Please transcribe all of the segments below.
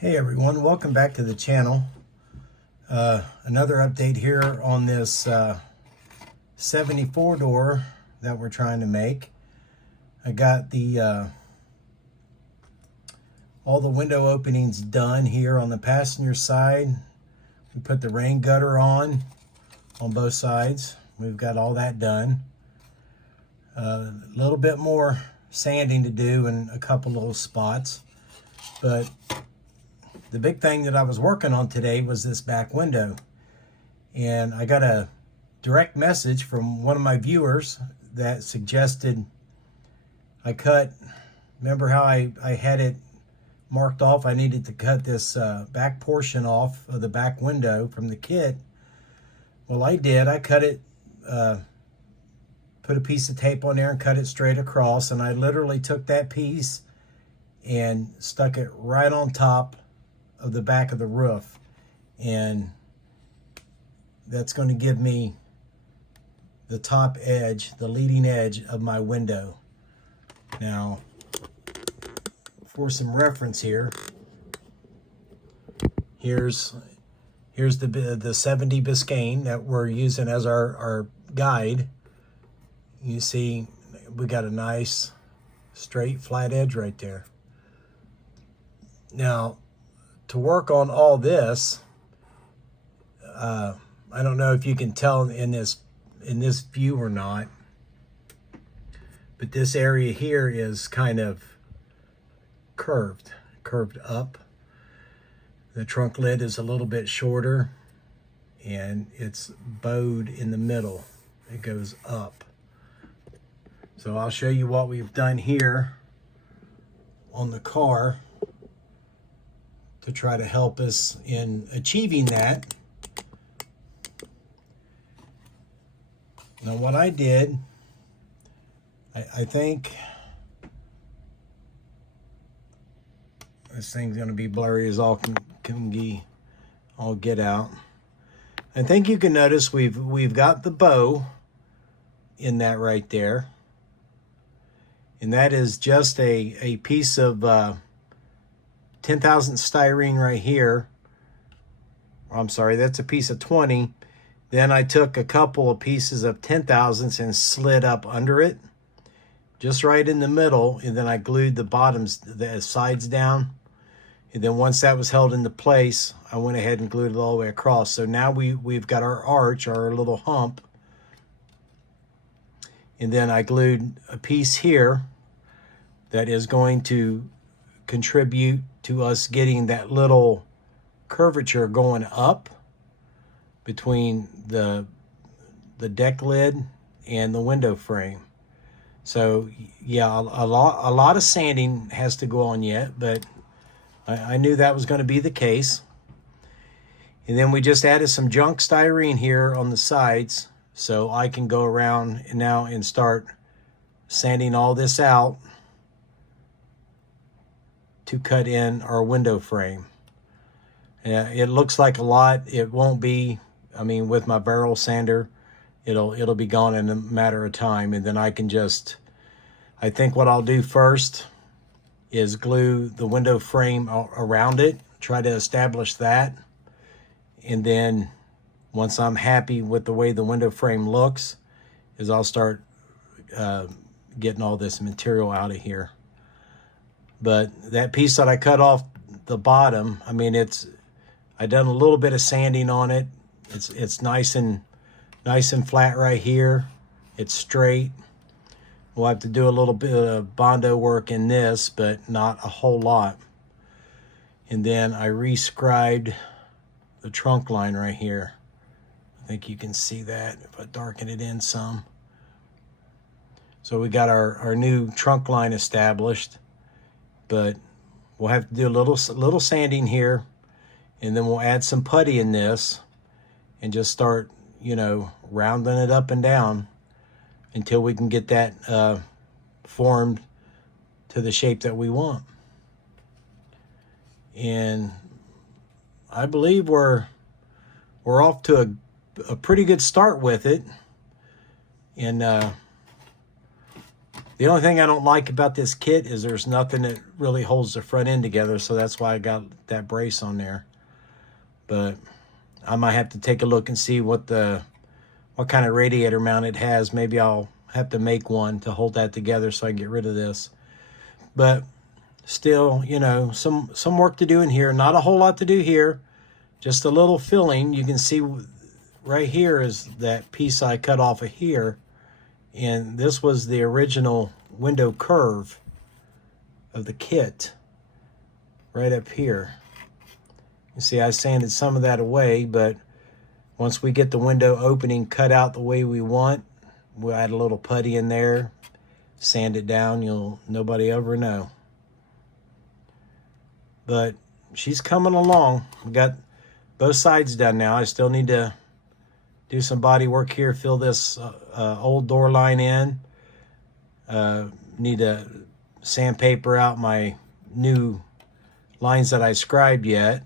Hey everyone, welcome back to the channel. Another update here on this 74 door that we're trying to make. I got the all the window openings done here on the passenger side. We put the rain gutter on both sides. We've got all that done. A little bit more sanding to do in a couple little spots, but the big thing that I was working on today was this back window. And I got a direct message from one of my viewers that suggested I cut, remember how I had it marked off? I needed to cut this back portion off of the back window from the kit. Well, I did. I cut it, put a piece of tape on there and cut it straight across. And I literally took that piece and stuck it right on top of the back of the roof, and that's going to give me the top edge, the leading edge of my window. Now, for some reference here, here's the 70 Biscayne that we're using as our guide. You see, we got a nice straight flat edge right there. Now, to work on all this, I don't know if you can tell in this view or not, but this area here is kind of curved up. The trunk lid is a little bit shorter, and it's bowed in the middle. It goes up. So I'll show you what we've done here on the car to try to help us in achieving that. Now what I did, I think this thing's gonna be blurry as all get out. I think you can notice we've got the bow in that right there. And that is just a piece of 10,000 styrene right here. I'm sorry, that's a piece of 20. Then I took a couple of pieces of 10,000s and slid up under it, just right in the middle, and then I glued the sides down. And then once that was held into place, I went ahead and glued it all the way across. So now we've got our arch, our little hump. And then I glued a piece here that is going to contribute to us getting that little curvature going up between the deck lid and the window frame. So yeah, a lot of sanding has to go on yet, but I knew that was going to be the case. And then we just added some junk styrene here on the sides, so I can go around now and start sanding all this out to cut in our window frame. It looks like a lot. It won't be. I mean, with my barrel sander, it'll be gone in a matter of time. And then I can just, I think what I'll do first is glue the window frame around it, try to establish that. And then once I'm happy with the way the window frame looks, is I'll start getting all this material out of here. But that piece that I cut off the bottom, I mean, I done a little bit of sanding on it. It's nice and flat right here. It's straight. We'll have to do a little bit of Bondo work in this, but not a whole lot. And then I rescribed the trunk line right here. I think you can see that if I darken it in some. So we got our new trunk line established, but we'll have to do a little sanding here, and then we'll add some putty in this and just start, you know, rounding it up and down until we can get that formed to the shape that we want. And I believe we're off to a pretty good start with it. And The only thing I don't like about this kit is there's nothing that really holds the front end together, so that's why I got that brace on there. But I might have to take a look and see what kind of radiator mount it has. Maybe I'll have to make one to hold that together so I can get rid of this. But still, you know, some work to do in here. Not a whole lot to do here, just a little filling. You can see right here is that piece I cut off of here, and this was the original window curve of the kit right up here. You see, I sanded some of that away, but once we get the window opening cut out the way we want, we'll add a little putty in there, sand it down. Nobody ever know. But she's coming along. We got both sides done now. I still need to do some body work here, fill this old door line in. Need to sandpaper out my new lines that I scribed yet.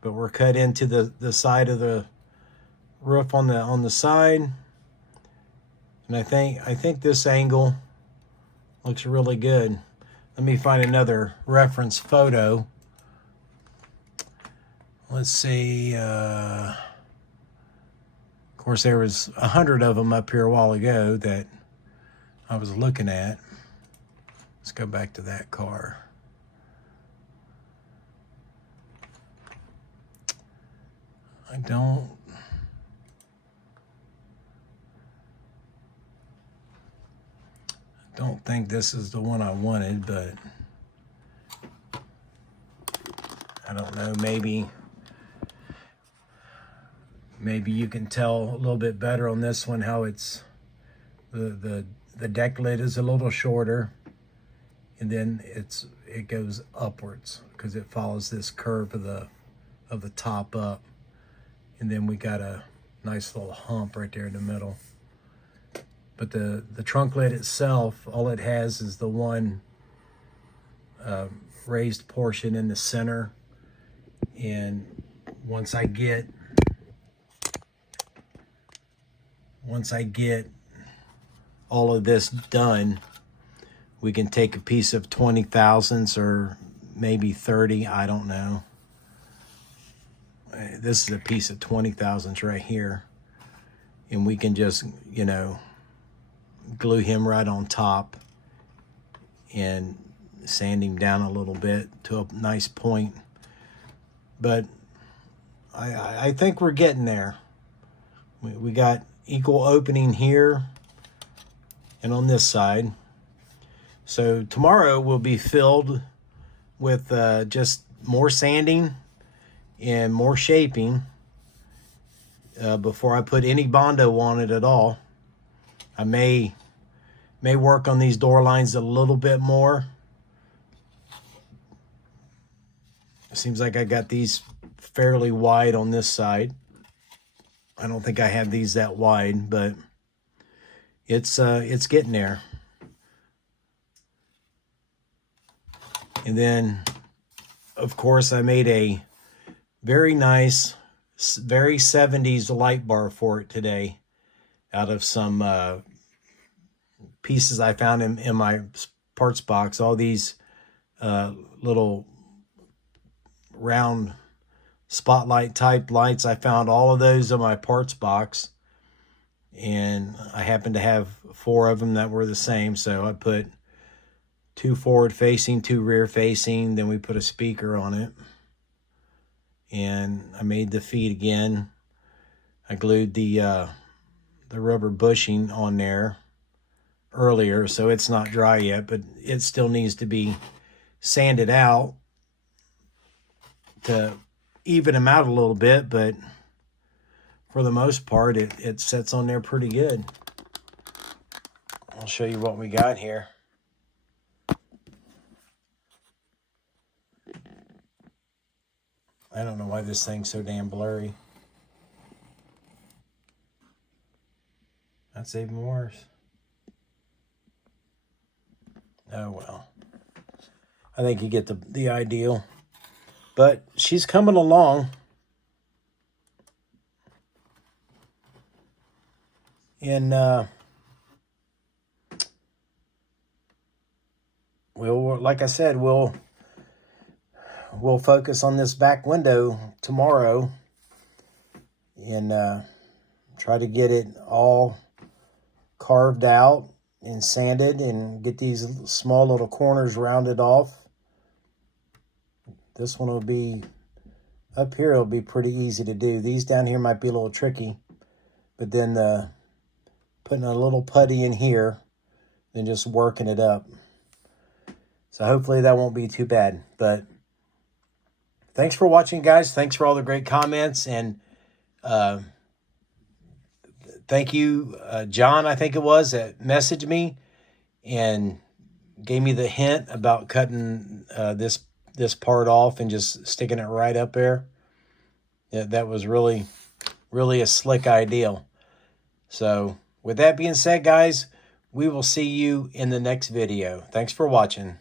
But we're cut into the side of the roof on the side. And I think this angle looks really good. Let me find another reference photo. Let's see. Of course, there was 100 of them up here a while ago that I was looking at. Let's go back to that car. I don't think this is the one I wanted, but I don't know, maybe you can tell a little bit better on this one how it's the deck lid is a little shorter, and then it goes upwards because it follows this curve of the top up, and then we got a nice little hump right there in the middle. But the trunk lid itself, all it has is the one raised portion in the center. And once I get all of this done, we can take a piece of 20 thousandths or maybe 30, I don't know. This is a piece of 20 thousandths right here. And we can just, you know, glue him right on top and sand him down a little bit to a nice point. But I think we're getting there. We got equal opening here and on this side. So tomorrow will be filled with just more sanding and more shaping before I put any Bondo on it at all. I may work on these door lines a little bit more. It seems like I got these fairly wide on this side. I don't think I have these that wide, but it's getting there. And then, of course, I made a very nice, very 70s light bar for it today, out of some pieces I found in my parts box. All these little round spotlight type lights, I found all of those in my parts box, and I happened to have 4 of them that were the same. So I put 2 forward facing, 2 rear facing, then we put a speaker on it, and I made the feet again. I glued the rubber bushing on there earlier, so it's not dry yet, but it still needs to be sanded out to even them out a little bit, but for the most part it sets on there pretty good. I'll show you what we got here. I don't know why this thing's so damn blurry. That's even worse. Oh well. I think you get the ideal. But she's coming along. And we'll, like I said, we'll focus on this back window tomorrow and try to get it all carved out and sanded and get these small little corners rounded off. This one will be, up here it'll be pretty easy to do. These down here might be a little tricky, but then putting a little putty in here, then just working it up. So hopefully that won't be too bad. But thanks for watching, guys. Thanks for all the great comments. And thank you, John, I think it was, that messaged me and gave me the hint about cutting this part off and just sticking it right up there. That was really, really a slick idea. So with that being said, guys, we will see you in the next video. Thanks for watching.